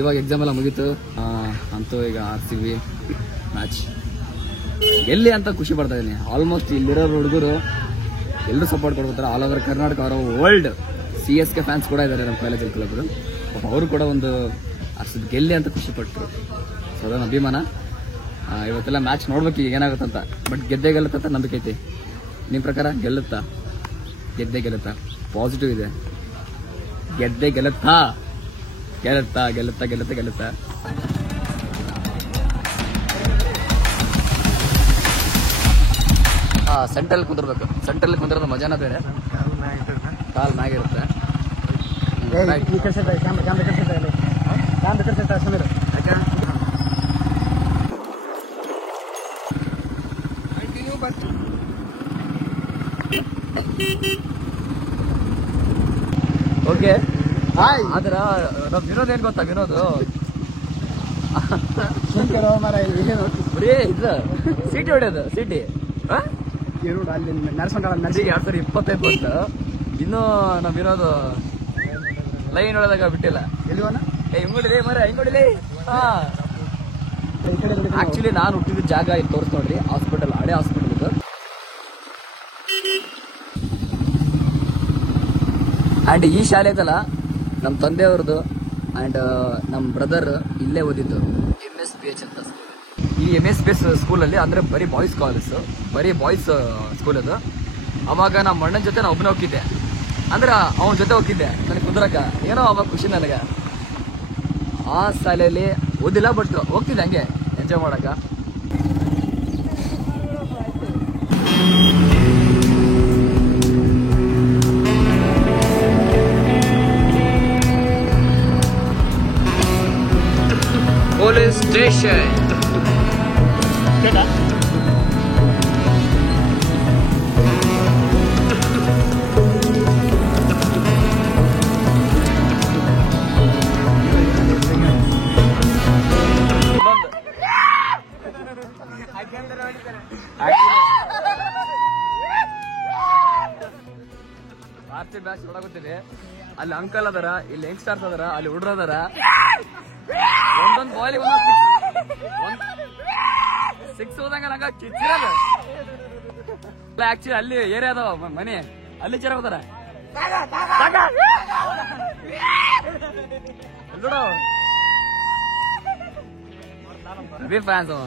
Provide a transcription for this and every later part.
ಇವಾಗ ಎಕ್ಸಾಮ್ ಎಲ್ಲ ಮುಗೀತು. ಅಂತೂ ಈಗ RCB ಮ್ಯಾಚ್ ಗೆಲ್ಲಿ ಅಂತ ಖುಷಿ ಪಡ್ತಾ ಇದೀನಿ. ಆಲ್ಮೋಸ್ಟ್ ಇಲ್ಲಿರೋ ಹುಡುಗರು ಎಲ್ಲರೂ ಸಪೋರ್ಟ್ ಕೊಡ್ತಾರೆ. ಆಲ್ ಓವರ್ ಕರ್ನಾಟಕ ಅವರ ವರ್ಲ್ಡ್ CSK ಫ್ಯಾನ್ಸ್ ಕೂಡ ಇದ್ದಾರೆ ನಮ್ಮ ಕಾಲೇಜಲ್ಲಿ ಕೆಲವರು. ಅವರು ಕೂಡ ಒಂದು RCB ಗೆಲ್ಲಿ ಅಂತ ಖುಷಿ ಪಟ್ಟರು. ಸೊ ಅದೊಂದು ಅಭಿಮಾನ. ಇವತ್ತೆಲ್ಲ ಮ್ಯಾಚ್ ನೋಡ್ಬೇಕು ಈಗ ಏನಾಗುತ್ತಂತ. ಬಟ್ ಗೆದ್ದೇ ಗೆಲ್ಲುತ್ತಂತ ನಂಬಿಕೆ ಐತಿ. ನಿಮ್ಮ ಪ್ರಕಾರ ಗೆಲ್ಲುತ್ತಾ? ಗೆದ್ದೇ ಗೆಲ್ಲುತ್ತಾ? ಪಾಸಿಟಿವ್ ಇದೆ. ಗೆದ್ದೇ ಗೆಲ್ಲುತ್ತಾ? ಗೆಲ್ಲುತ್ತಾ ಗೆಲ್ಲುತ್ತಾ ಗೆಲ್ಲುತ್ತಾ ಗೆಲ್ಲುತ್ತಾ? ಸೆಂಟ್ರಲ್ ಕುಂದಿರ್ಬೇಕು. ಸೆಂಟ್ರಲ್ ಕುಂದಿರೋದು ಮಜಾನ ಬೇರೆ. ಕಾಲ್ ಮ್ಯಾಗಿರುತ್ತೆ. ಓಕೆ ಆದ್ರ ನಮ್ ವಿನೋದ್ ಏನ್ ಗೊತ್ತಾ? ವಿನೋದ್ ಬರೀ ಇದು ಸಿಟಿ ಹೊಡೆಯೋದು. ಸಿಟಿ 2025 ಬಂತು. ಇನ್ನೂ ನಮ್ ವಿನೋದ್ ಲೈನ್ ಹೊಡೆದಾಗ ಬಿಟ್ಟಿಲ್ಲ. ಹಿಂಗೊಡಿಲಿ ಮರ ಹಿಂಗೊಡಿಲಿ. ಆಕ್ಚುಲಿ ನಾನು ಹುಟ್ಟಿದ ಜಾಗ ಇಲ್ಲಿ ತೋರಿಸ್ ನೋಡ್ರಿ. ಹಾಸ್ಪಿಟಲ್, ಹಳೆ ಹಾಸ್ಪಿಟಲ್ ಇದು. ಅಂಡ್ ಈ ಶಾಲೆ ಇದಲ್ಲ ನಮ್ಮ ತಂದೆಯವ್ರದ್ದು ಅಂಡ್ ನಮ್ಮ ಬ್ರದರ್ ಇಲ್ಲೇ ಓದಿದ್ದು MSPH ಅಂತ. ಈ MSPH ಸ್ಕೂಲಲ್ಲಿ ಅಂದ್ರೆ ಬರೀ ಬಾಯ್ಸ್ ಕಾಲೇಜ್, ಬರೀ ಬಾಯ್ಸ್ ಸ್ಕೂಲ್ ಅದು. ಅವಾಗ ನಮ್ಮ ಅಣ್ಣನ ಜೊತೆ ನಾನು ಒಬ್ಬನೇ ಹೋಗಿದ್ದೆ. ಅಂದ್ರೆ ಅವನ ಜೊತೆ ಹೋಗಿದ್ದೆ ನನಗೆ ಕುಂದ್ರಕ. ಏನೋ ಅವಾಗ ಖುಷಿ ನನಗೆ. ಆ ಶಾಲೆಯಲ್ಲಿ ಓದಿಲ್ಲ, ಬಟ್ ಹೋಗ್ತಿದ್ದೆ ಹಂಗೆ ಎಂಜಾಯ್ ಮಾಡಕ. Police station. RCB ಮ್ಯಾಚ್ ನೋಡಕತ್ತೀವಿ. ಅಲ್ಲಿ ಅಂಕಲ್ ಅದರ, ಇಲ್ಲಿ ಯಂಗ್ಸ್ಟರ್ಸ್ ಅದರ, ಅಲ್ಲಿ ಹುಡ್ರ ಅದರ. ಒಂದೊಂದು ಬಾಲಿಗೆ ಸಿಕ್ಸ್ ಹೋದಂಗ ನಂಗ ಕಿಚ್ಚಿರೋದು. ಆಕ್ಚುಲಿ ಅಲ್ಲಿ ಏರಿಯಾ ಅದಾವ ಮನೆ, ಅಲ್ಲಿ ಚೇರ ಹೋದಾರ ನೋಡು. ಬಿ ಫ್ಯಾನ್ಸ್ ಅವ.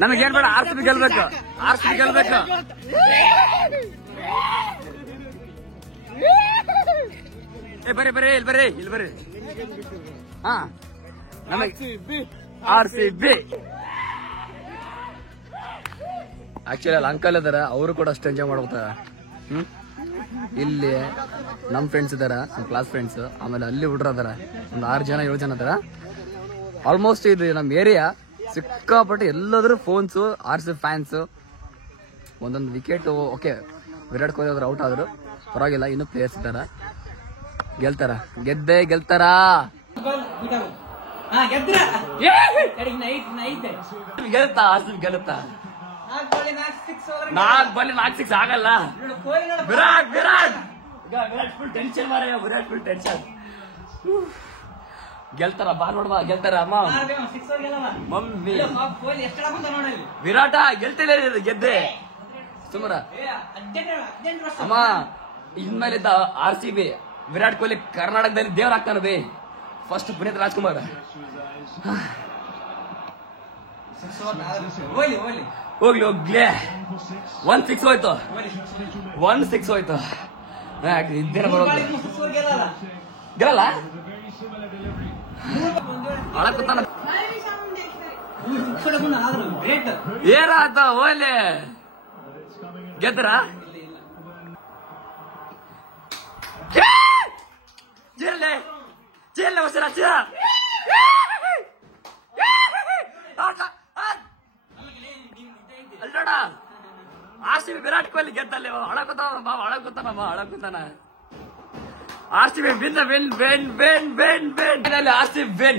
ನನಗೇನ್ ಬೇಡ, RCB ಗೆಲ್ಬೇಕು. RCB ಗೆಲ್ಬೇಕು. ಬರ್ರಿ ಇಲ್ಲಿ ಬರ್ರಿ, ಇಲ್ಲಿ ಬರ್ರಿ. ಹಾ RCB. ಆಕ್ಚುಲಿ ಅಲ್ಲಿ ಅಂಕಲ್ ಇದಾರ, ಅವರು ಕೂಡ ಅಷ್ಟು ಎಂಜಾಯ್ ಮಾಡ್ಬೋದ. ಇಲ್ಲಿ ನಮ್ ಫ್ರೆಂಡ್ಸ್ ಇದಾರ, ನಮ್ ಕ್ಲಾಸ್ ಫ್ರೆಂಡ್ಸ್. ಆಮೇಲೆ ಅಲ್ಲಿ ಹುಡ್ರ ಅದಾರ, ಒಂದು 6 ಜನ 7 ಜನ ಅದಾರ. ಆಲ್ಮೋಸ್ಟ್ ಇದು ನಮ್ ಏರಿಯಾ ಸಿಕ್ಕಾಪಟ್ಟೆ ಎಲ್ಲಾದ್ರೂ ಫೋನ್ಸ್, RCB ಫ್ಯಾನ್ಸ್. ಒಂದೊಂದು ವಿಕೆಟ್. ಓಕೆ, ವಿರಾಟ್ ಕೊಹ್ಲಿ ಅವ್ರು ಔಟ್ ಆದ್ರು, ಪರವಾಗಿಲ್ಲ. ಇನ್ನು ಪ್ಲೇಯರ್ಸ್ ಇದಾರ. ಗೆಲ್ತಾರ, ಗೆದ್ದೇ ಗೆಲ್ತಾರ. ಗೆಲ್ತಾ RCB ಗೆಲ್ತಾ. 4 ಬಾಲಿ 4 6 ಆಗಲ್ಲ. ವಿರಾಟ್ ಫುಲ್ ಟೆನ್ಷನ್ ಮಾರ. Virat full tension. ಗೆಲ್ತಾರ, ಬಾ ನೋಡ್ಬಾ, ಗೆಲ್ತಾರ. ಅಮ್ಮ ಮಮ್ಮಿ ವಿರಾಟ ಗೆಲ್ತಿಲ್ಲ, ಗೆದ್ದೆ ಸುಮಾರ. ಅಮ್ಮ ಇನ್ಮೇಲಿದ್ದ RCB ವಿರಾಟ್ ಕೊಹ್ಲಿ ಕರ್ನಾಟಕದಲ್ಲಿ ದೇವ್ರ ಆಗ್ತಾನ ಬೇ. ಫಸ್ಟ್ ಪುನೀತ್ ರಾಜ್ಕುಮಾರ್. ಹೋಗ್ಲಿ 1 6 ಹೋಯ್ತು. 1 6 ಹೋಯ್ತು. ಇದ್ದೇನ ಬರೋದು ಗೆಲ್ಲಲ್ಲ. ಏನಾತ ಹೋಗ್ಲಿ, ಗೆದ್ದರ. ಚೇಲ್ ಹೊಸರ ಅಲ್ಲೋಡ. RCB ವಿರಾಟ್ ಕೊಹ್ಲಿ ಗೆದ್ದಲ್ಲಿ ಹಳಕುತ್ತಾನ. RCB win the win. RCB win.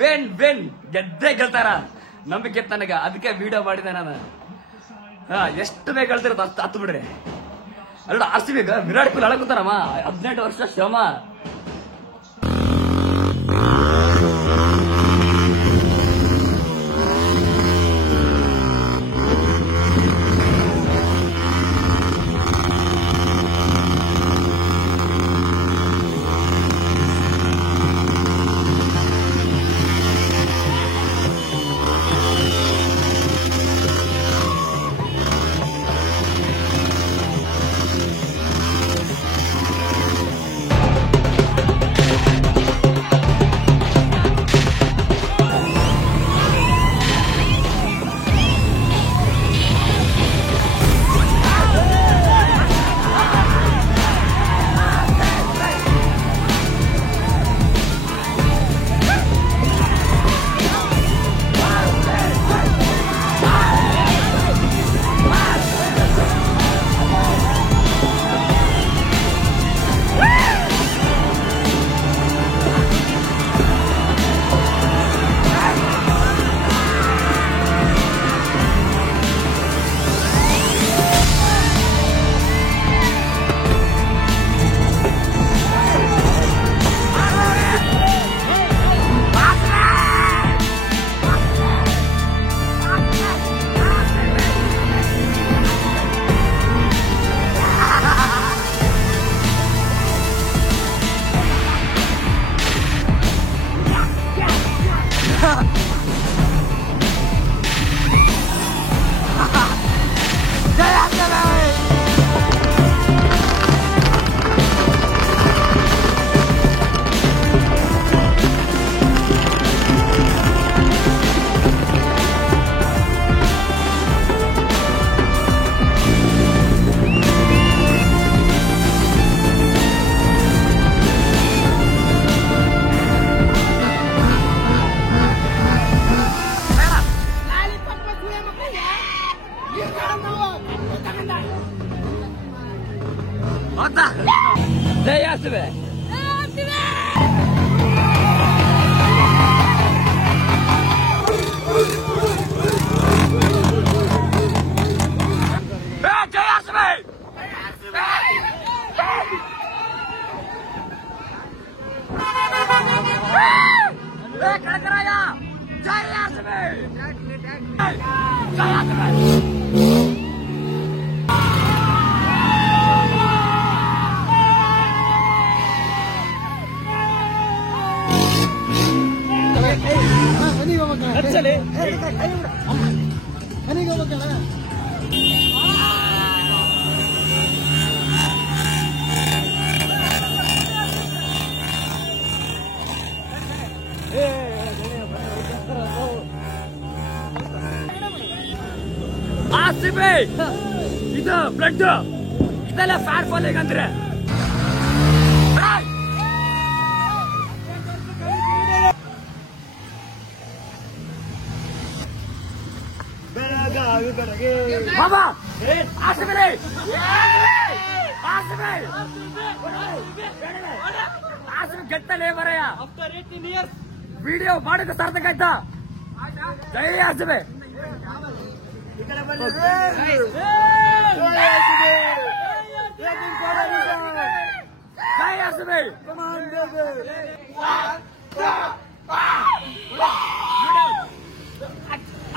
ವೆನ್ ಗೆದ್ದೇ ಗೆಲ್ತಾರ ನಂಬಿಕೆ ಇತ್ತು ನನಗ, ಅದಕ್ಕೆ ವಿಡಿಯೋ ಮಾಡಿದೆ ನಾನು. ಎಷ್ಟು ಬೇಗ ಗೆಲ್ತಿರತ್ತ ಅಷ್ಟು ಹತ್ತು ಬಿಡ್ರಿ. ಅಲ್ಲ RCB ವಿರಾಟ್ ಕೊಹ್ಲಿ ಅಳಕುತ್ತಾರಮ್ಮ, 18 ವರ್ಷ ಶ್ರಮ. ಜೈ RCB. RCB ಇದು ಬ್ಲಡ್ ಇದೆಲ್ಲ ಫ್ಯಾನ್ ಫಾಲೋಯಿಂಗ್ ಅಂದ್ರೆ ಬಾಬಾ RCB ಗೆತ್ತಲೇ ಬರೆಯ ವಿಡಿಯೋ ಮಾಡೋಕೆ ಸಾರ್ಥಕ ಆಯ್ತಾ? ಜೈ RCB.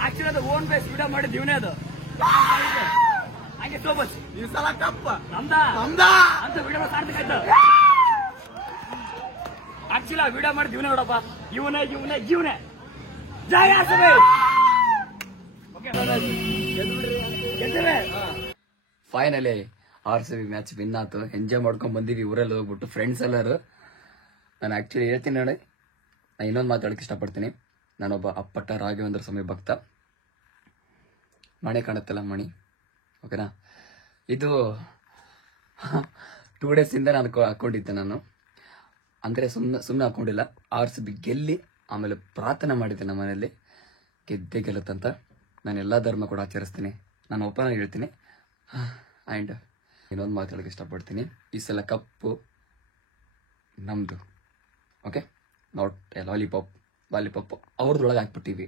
ಆಕ್ಚುಲಿ ಅದು ಓನ್ ಬೇಸ್ ವಿಡಿಯೋ ಮಾಡಿದ್ದು ಇವನೇ ಅದು. ಹಾಗೆ ಸೋ ಮಚ್ ಈ ಸಲ ಕಪ್ಪ ನಮ್ದಾ ಅಂತ ವಿಡಿಯೋ ಸಾರ್ಥಕ ಆಯ್ತು. ಆಕ್ಚುಲಿ ಆ ವಿಡಿಯೋ ಮಾಡಿದ್ದು ಇವನೇ ನೋಡಪ್ಪ, ಇವನೇ ಜೈ RCB. Finally RCB match win ಆಯ್ತು. ಎಂಜಾಯ್ ಮಾಡ್ಕೊಂಡ್ ಬಂದಿವಿ ಊರಲ್ಲಿ ಹೋಗ್ಬಿಟ್ಟು ಫ್ರೆಂಡ್ಸ್ ಎಲ್ಲರೂ. ನಾನು ಆಕ್ಚುಲಿ ಹೇಳ್ತೀನಿ ನೋಡಿ, ನಾನು ಇನ್ನೊಂದು ಮಾತಾಡಕ್ಕೆ ಇಷ್ಟಪಡ್ತೀನಿ. ನಾನೊಬ್ಬ ಅಪ್ಪಟ್ಟ ರಾಘವೇಂದ್ರ ಸ್ವಾಮಿ ಭಕ್ತ. ಮಣಿ ಕಾಣುತ್ತಲ್ಲ ಮಣಿ, ಓಕೆನಾ? ಇದು 2 days ಇಂದ ನಾನು ಹಾಕೊಂಡಿದ್ದೆ. ನಾನು ಅಂದರೆ ಸುಮ್ಮನೆ ಹಾಕೊಂಡಿಲ್ಲ. RCB ಗೆಲ್ಲಿ ಆಮೇಲೆ ಪ್ರಾರ್ಥನೆ ಮಾಡಿದ್ದೆ ನಮ್ಮ ಮನೆಯಲ್ಲಿ ಗೆದ್ದೇ ಗೆಲ್ಲುತ್ತಂತ. ನಾನು ಎಲ್ಲ ಧರ್ಮ ಕೂಡ ಆಚರಿಸ್ತೀನಿ, ನಾನು ಓಪನ್ ಆಗಿ ಹೇಳ್ತೀನಿ. ಆ್ಯಂಡ್ ಇನ್ನೊಂದು ಮಾತಾಡೋಕ್ಕೆ ಇಷ್ಟಪಡ್ತೀನಿ, ಈ ಸಲ ಕಪ್ಪು ನಮ್ಮದು, okay? Not a lollipop. Lollipop ಅವ್ರದೊಳಗೆ ಹಾಕ್ಬಿಟ್ಟಿವಿ.